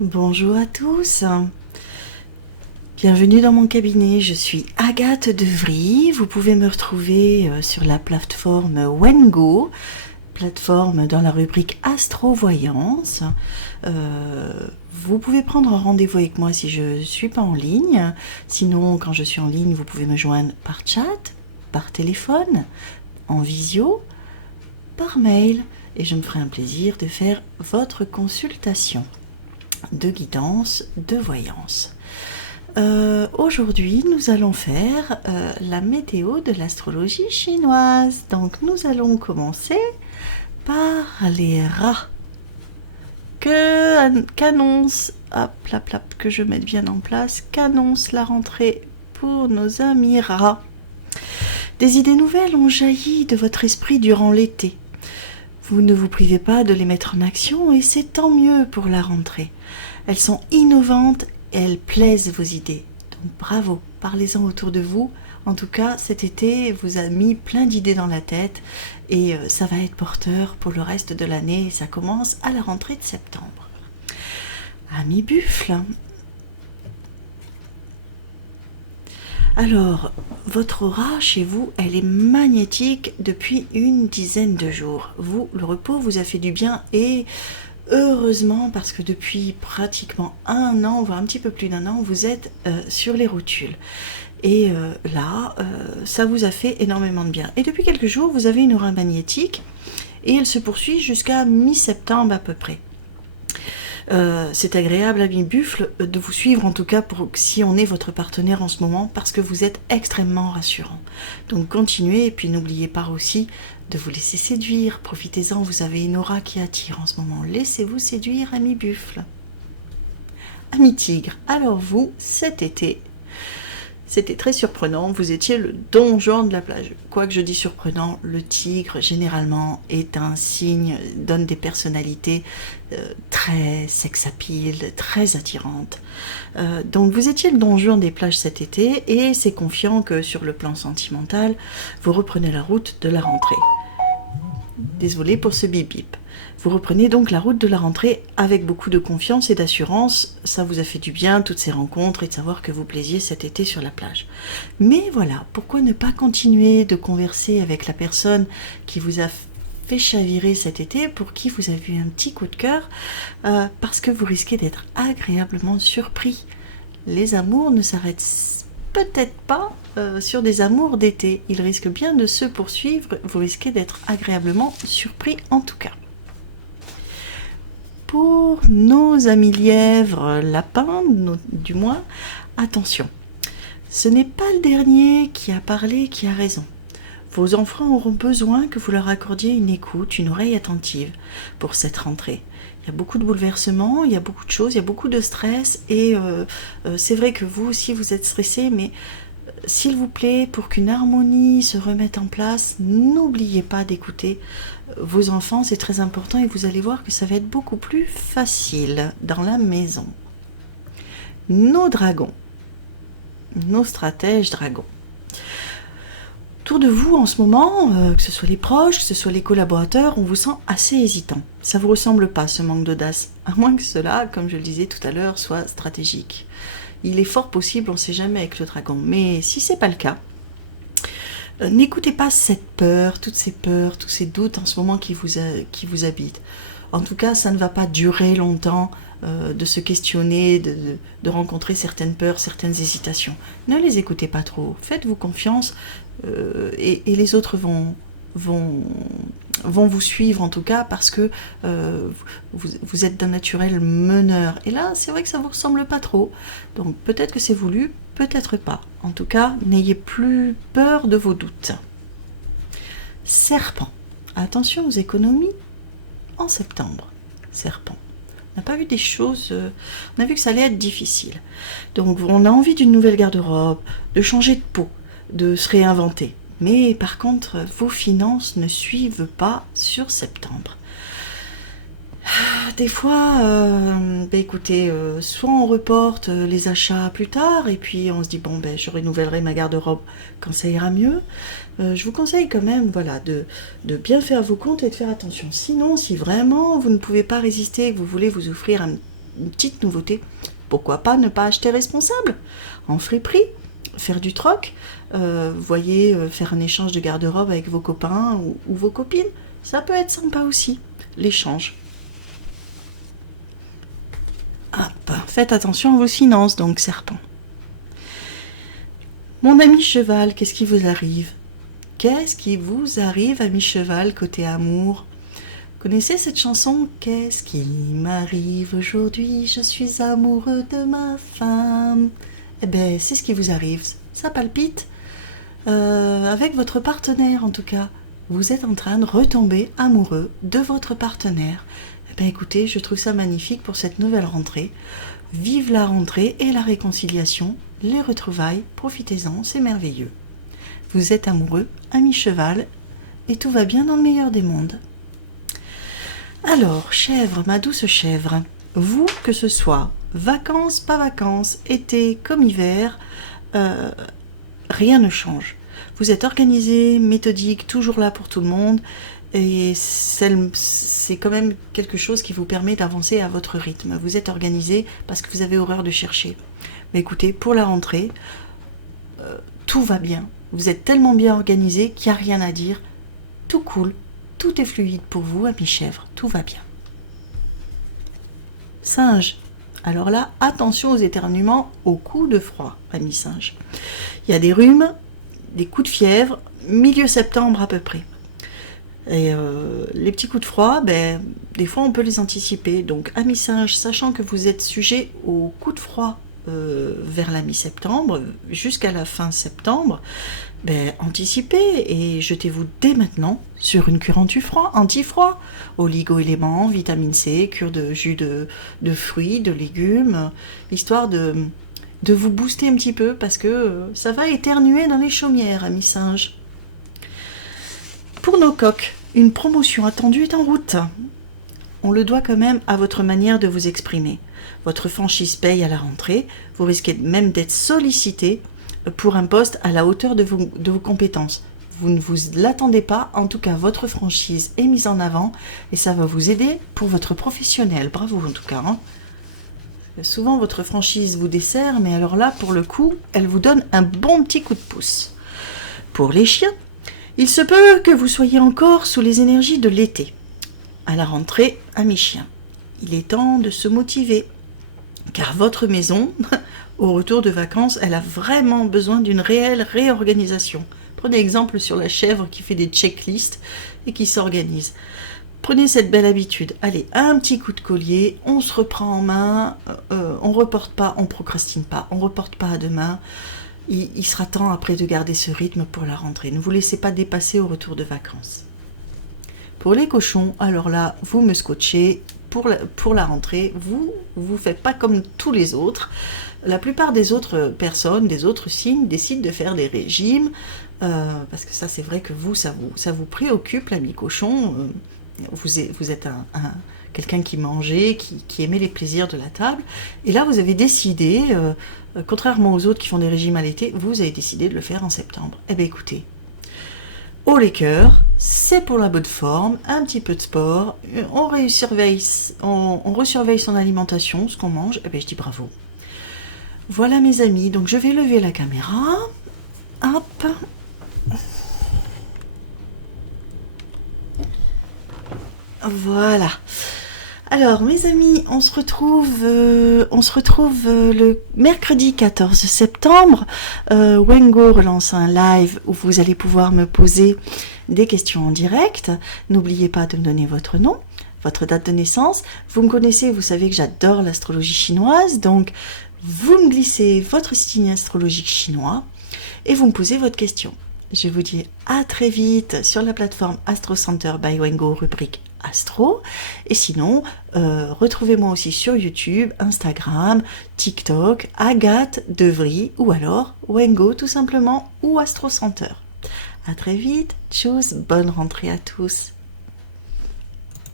Bonjour à tous, bienvenue dans mon cabinet, je suis Agathe Devry, vous pouvez me retrouver sur la plateforme Wengo, plateforme dans la rubrique Astrovoyance. Vous pouvez prendre un rendez-vous avec moi si je ne suis pas en ligne, sinon quand je suis en ligne vous pouvez me joindre par chat, par téléphone, en visio, par mail et je me ferai un plaisir de faire votre consultation de guidance, de voyance. Aujourd'hui, nous allons faire la météo de l'astrologie chinoise. Donc, nous allons commencer par les rats. Qu'annonce, que je mette bien en place, qu'annonce la rentrée pour nos amis rats. Des idées nouvelles ont jailli de votre esprit durant l'été. Vous ne vous privez pas de les mettre en action et c'est tant mieux pour la rentrée. Elles sont innovantes et elles plaisent vos idées. Donc bravo, parlez-en autour de vous. En tout cas, cet été vous a mis plein d'idées dans la tête et ça va être porteur pour le reste de l'année. Ça commence à la rentrée de septembre. Amis buffles. Alors, votre aura chez vous, elle est magnétique depuis une dizaine de jours. Vous, le repos vous a fait du bien et heureusement parce que depuis pratiquement un an, voire un petit peu plus d'un an, vous êtes sur les rotules. Et là, ça vous a fait énormément de bien. Et depuis quelques jours, vous avez une aura magnétique et elle se poursuit jusqu'à mi-septembre à peu près. C'est agréable, ami buffle, de vous suivre en tout cas pour si on est votre partenaire en ce moment parce que vous êtes extrêmement rassurant. Donc continuez et puis n'oubliez pas aussi de vous laisser séduire. Profitez-en, vous avez une aura qui attire en ce moment. Laissez-vous séduire, ami buffle. Ami tigre, alors vous, cet été, c'était très surprenant, vous étiez le Don Juan de la plage. Quoique je dis surprenant, le tigre généralement est un signe, donne des personnalités très sex-appeal, très attirantes. Donc vous étiez le Don Juan des plages cet été et c'est confiant que sur le plan sentimental, vous reprenez la route de la rentrée. Désolée pour ce bip bip. Vous reprenez donc la route de la rentrée avec beaucoup de confiance et d'assurance. Ça vous a fait du bien, toutes ces rencontres et de savoir que vous plaisiez cet été sur la plage. Mais voilà, pourquoi ne pas continuer de converser avec la personne qui vous a fait chavirer cet été, pour qui vous avez eu un petit coup de cœur, parce que vous risquez d'être agréablement surpris. Les amours ne s'arrêtent peut-être pas sur des amours d'été. Ils risquent bien de se poursuivre. Vous risquez d'être agréablement surpris en tout cas. Pour nos amis lièvres, lapins, du moins, attention. Ce n'est pas le dernier qui a parlé qui a raison. Vos enfants auront besoin que vous leur accordiez une écoute, une oreille attentive pour cette rentrée. Il y a beaucoup de bouleversements, il y a beaucoup de choses, il y a beaucoup de stress et c'est vrai que vous aussi vous êtes stressé, mais s'il vous plaît, pour qu'une harmonie se remette en place, n'oubliez pas d'écouter vos enfants, c'est très important et vous allez voir que ça va être beaucoup plus facile dans la maison. Nos dragons, nos stratèges dragons. Autour de vous en ce moment, que ce soit les proches, que ce soit les collaborateurs, on vous sent assez hésitant. Ça ne vous ressemble pas ce manque d'audace, à moins que cela, comme je le disais tout à l'heure, soit stratégique. Il est fort possible, on ne sait jamais avec le dragon, mais si ce n'est pas le cas, n'écoutez pas cette peur, toutes ces peurs, tous ces doutes en ce moment qui vous habitent. En tout cas, ça ne va pas durer longtemps de se questionner, de rencontrer certaines peurs, certaines hésitations. Ne les écoutez pas trop, faites-vous confiance et les autres vont vous suivre en tout cas parce que vous êtes d'un naturel meneur. Et là, c'est vrai que ça ne vous ressemble pas trop. Donc peut-être que c'est voulu, peut-être pas. En tout cas, n'ayez plus peur de vos doutes. Serpent. Attention aux économies en septembre. Serpent. On n'a pas vu des choses... on a vu que ça allait être difficile. Donc on a envie d'une nouvelle garde-robe, de changer de peau, de se réinventer. Mais par contre, vos finances ne suivent pas sur septembre. Des fois, écoutez, soit on reporte les achats plus tard, et puis on se dit, je renouvellerai ma garde-robe quand ça ira mieux. Je vous conseille quand même de bien faire vos comptes et de faire attention. Sinon, si vraiment vous ne pouvez pas résister, que vous voulez vous offrir un une petite nouveauté. Pourquoi pas ne pas acheter responsable en friperie, faire du troc, voyez, faire un échange de garde-robe avec vos copains ou vos copines. Ça peut être sympa aussi, l'échange. Hop, faites attention à vos finances, donc, serpent. Mon ami cheval, qu'est-ce qui vous arrive? Qu'est-ce qui vous arrive, ami cheval, côté amour? Connaissez cette chanson? Qu'est-ce qui m'arrive aujourd'hui? Je suis amoureux de ma femme. Eh bien, c'est ce qui vous arrive. Ça palpite. Avec votre partenaire, en tout cas. Vous êtes en train de retomber amoureux de votre partenaire. Eh bien, écoutez, je trouve ça magnifique pour cette nouvelle rentrée. Vive la rentrée et la réconciliation, les retrouvailles, profitez-en, c'est merveilleux. Vous êtes amoureux, ami cheval, et tout va bien dans le meilleur des mondes. Alors, chèvre, ma douce chèvre, vous, que ce soit vacances, pas vacances, été comme hiver, rien ne change. Vous êtes organisé, méthodique, toujours là pour tout le monde, et c'est quand même quelque chose qui vous permet d'avancer à votre rythme. Vous êtes organisé parce que vous avez horreur de chercher. Mais écoutez, pour la rentrée, tout va bien. Vous êtes tellement bien organisé qu'il n'y a rien à dire. Tout coule. Tout est fluide pour vous, ami chèvre, tout va bien. Singe. Alors là, attention aux éternuements, aux coups de froid, ami singe. Il y a des rhumes, des coups de fièvre, milieu septembre à peu près. Et les petits coups de froid, des fois on peut les anticiper. Donc, ami singe, sachant que vous êtes sujet aux coups de froid vers la mi-septembre, jusqu'à la fin septembre, anticipez et jetez-vous dès maintenant sur une cure anti-froid, oligo-éléments, vitamine C, cure de jus de fruits, de légumes, histoire de vous booster un petit peu parce que ça va éternuer dans les chaumières, amis singes. Pour nos coqs, une promotion attendue est en route. On le doit quand même à votre manière de vous exprimer. Votre franchise paye à la rentrée, vous risquez même d'être sollicité pour un poste à la hauteur de vos compétences. Vous ne vous l'attendez pas, en tout cas votre franchise est mise en avant et ça va vous aider pour votre professionnel. Bravo en tout cas. Souvent votre franchise vous dessert, mais alors là pour le coup, elle vous donne un bon petit coup de pouce. Pour les chiens, il se peut que vous soyez encore sous les énergies de l'été. À la rentrée, amis chiens, il est temps de se motiver, car votre maison, au retour de vacances, elle a vraiment besoin d'une réelle réorganisation. Prenez exemple sur la chèvre qui fait des checklists et qui s'organise. Prenez cette belle habitude. Allez, un petit coup de collier, on se reprend en main, on reporte pas, on procrastine pas, on reporte pas à demain. Il sera temps après de garder ce rythme pour la rentrée. Ne vous laissez pas dépasser au retour de vacances. Pour les cochons, alors là, vous me scotchez. Pour la rentrée, vous faites pas comme tous les autres. La plupart des autres personnes, des autres signes, décident de faire des régimes, parce que ça, c'est vrai que ça vous préoccupe, l'ami cochon. Vous êtes quelqu'un qui mangeait, qui aimait les plaisirs de la table. Et là, vous avez décidé, contrairement aux autres qui font des régimes à l'été, vous avez décidé de le faire en septembre. Eh bien, écoutez, haut les cœurs, c'est pour la bonne forme, un petit peu de sport, on resurveille son alimentation, ce qu'on mange, eh bien, je dis bravo. Voilà mes amis, donc je vais lever la caméra. Hop. Voilà. Alors mes amis, on se retrouve le mercredi 14 septembre. Wengo relance un live où vous allez pouvoir me poser des questions en direct. N'oubliez pas de me donner votre nom, votre date de naissance. Vous me connaissez, vous savez que j'adore l'astrologie chinoise, donc vous me glissez votre signe astrologique chinois et vous me posez votre question. Je vous dis à très vite sur la plateforme Astro Center by Wengo, rubrique Astro. Et sinon, retrouvez-moi aussi sur YouTube, Instagram, TikTok, Agathe Devry ou alors Wengo tout simplement ou Astro Center. À très vite, tchuss, bonne rentrée à tous.